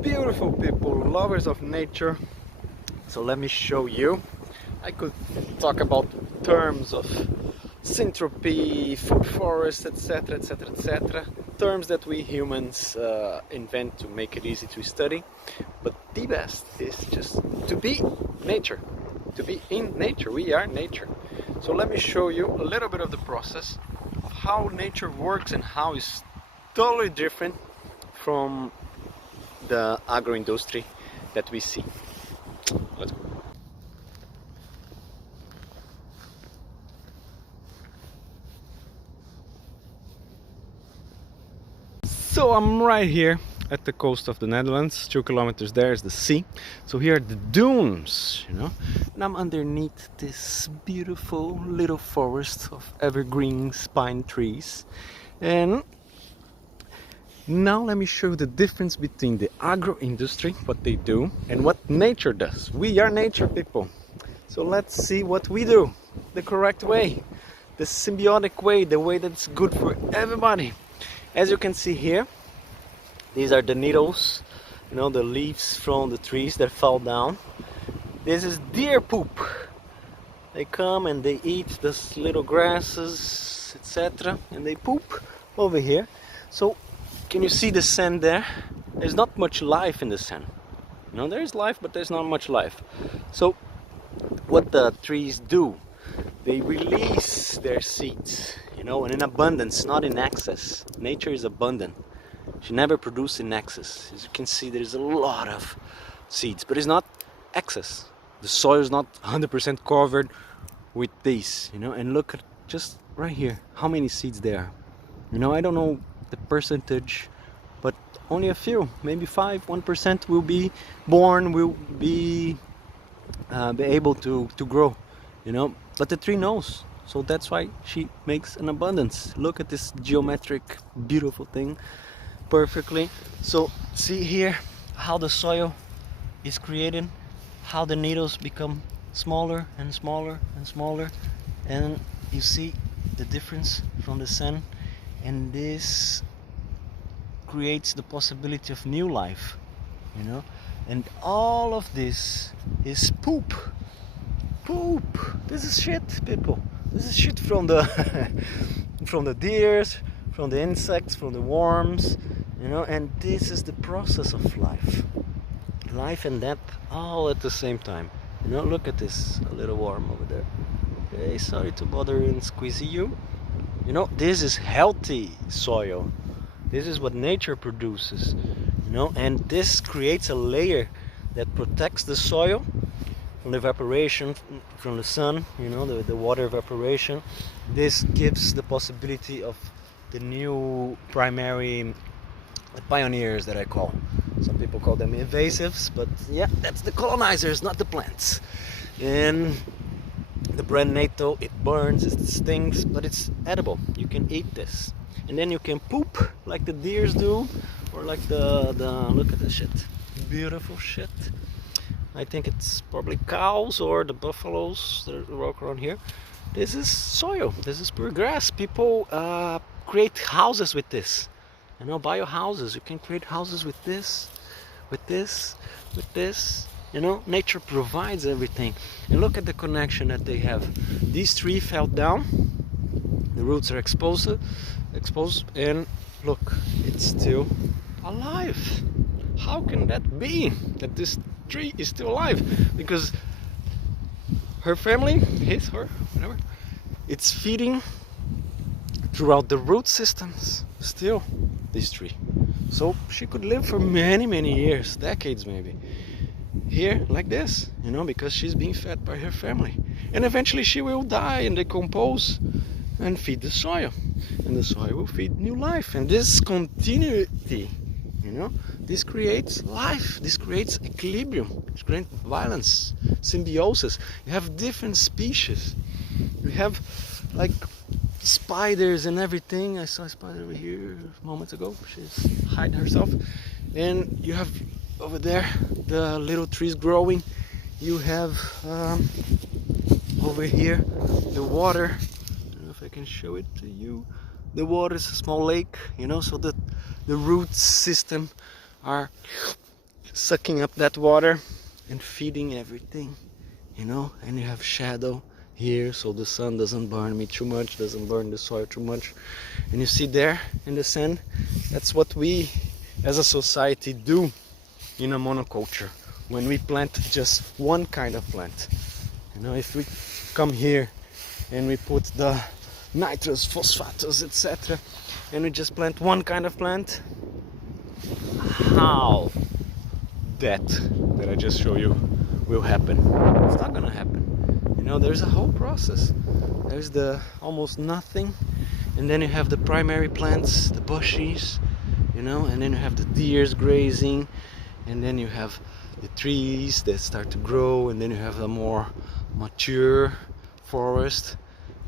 Beautiful people, lovers of nature. So let me show you. I could talk about terms of syntropy, food forest, etc, etc, etc. Terms that we humans invent to make it easy to study. But the best is just to be nature, to be in nature. We are nature. So let me show you a little bit of the process of how nature works and how it's totally different from the agro industry that we see. Let's go. So I'm right here at the coast of the Netherlands. 2 kilometers there is the sea. So here are the dunes, and I'm underneath this beautiful little forest of evergreen pine trees. And now let me show you the difference between the agro industry, what they do, and what nature does. We are nature people. So let's see what we do the correct way, the symbiotic way, the way that's good for everybody. As you can see here, these are the needles, the leaves from the trees that fall down. This is deer poop. They come and they eat these little grasses, etc. and they poop over here. So can you see the sand there? There's not much life in the sand. There is life, but there's not much life. So what the trees do, they release their seeds, and in abundance, not in excess. Nature is abundant. She never produces in excess. As you can see, there's a lot of seeds, but it's not excess. The soil is not 100% covered with these, and look at just right here, how many seeds there are. I don't know the percentage, but only a few, maybe 1% will be born, will be able to grow, but the tree knows. So that's why she makes an abundance. Look at this geometric, beautiful thing, perfectly. So see here how the soil is created, how the needles become smaller and smaller and smaller, and you see the difference from the sun, and this creates the possibility of new life, and all of this is poop. This is shit, people. This is shit from the from the deers, from the insects, from the worms, and this is the process of life and death all at the same time. Look at this, a little worm over there. Okay, sorry to bother and squeeze you. This is healthy soil. This is what nature produces, and this creates a layer that protects the soil from the evaporation from the sun, the water evaporation. This gives the possibility of the new primary pioneers that I call. Some people call them invasives, but yeah, that's the colonizers, not the plants. And the brand NATO, it burns, it stings, but it's edible. You can eat this. And then you can poop like the deers do, or like the look at this shit. Beautiful shit. I think it's probably cows or the buffaloes that walk around here. This is soil. This is pure grass. People create houses with this. Biohouses. You can create houses with this, with this, with this. Nature provides everything. And look at the connection that they have. These trees fell down. The roots are exposed, and look, it's still alive. How can that be? That this tree is still alive? Because her family, her, whatever, it's feeding throughout the root systems still, this tree. So she could live for many years, decades maybe, here like this, because she's being fed by her family. And eventually she will die and decompose and feed the soil, and the soil will feed new life. And this continuity, this creates life, this creates equilibrium, this creates balance, symbiosis. You have different species. You have like spiders and everything. I saw a spider over here moments ago. She's hiding herself. And you have over there the little trees growing. You have over here the water. I don't know if I can show it to you. The water is a small lake, so that the root system are sucking up that water and feeding everything, you know. And you have shadow here, so the sun doesn't burn me too much, doesn't burn the soil too much. And you see there in the sand, that's what we as a society do in a monoculture. When we plant just one kind of plant, you know, if we come here and we put the nitrous, phosphates, etc., and we just plant one kind of plant, how that I just show you will happen? It's not gonna happen. You know, there's a whole process. There's the almost nothing, and then you have the primary plants, the bushes, you know, and then you have the deers grazing, and then you have the trees that start to grow, and then you have a more mature forest,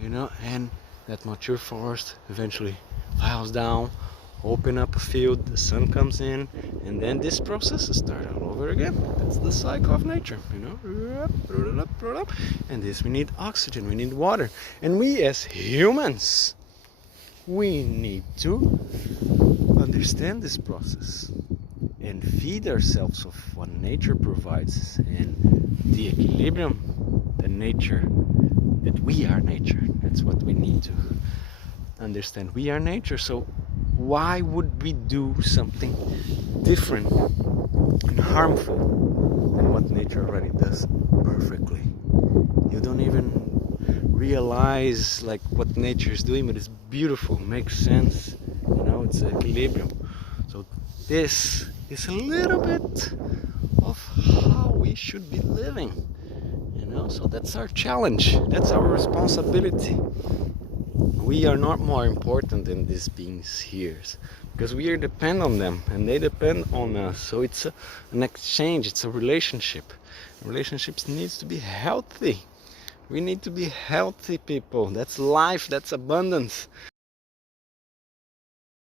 you know, and that mature forest eventually files down, open up a field, the sun comes in, and then this process starts all over again. That's the cycle of nature, you know. And this, we need oxygen, we need water, and we as humans, we need to understand this process and feed ourselves of what nature provides, and the equilibrium, the nature, that we are nature. That's what we need to understand. We are nature, so why would we do something different and harmful than what nature already does perfectly? You don't even realize like what nature is doing, but it's beautiful, makes sense, you know, it's equilibrium. So this is a little bit of how we should be living, you know. So that's our challenge, that's our responsibility. We are not more important than these beings here, because we are dependent on them and they depend on us. So it's an exchange, it's a relationship. Relationships needs to be healthy. We need to be healthy people. That's life, that's abundance.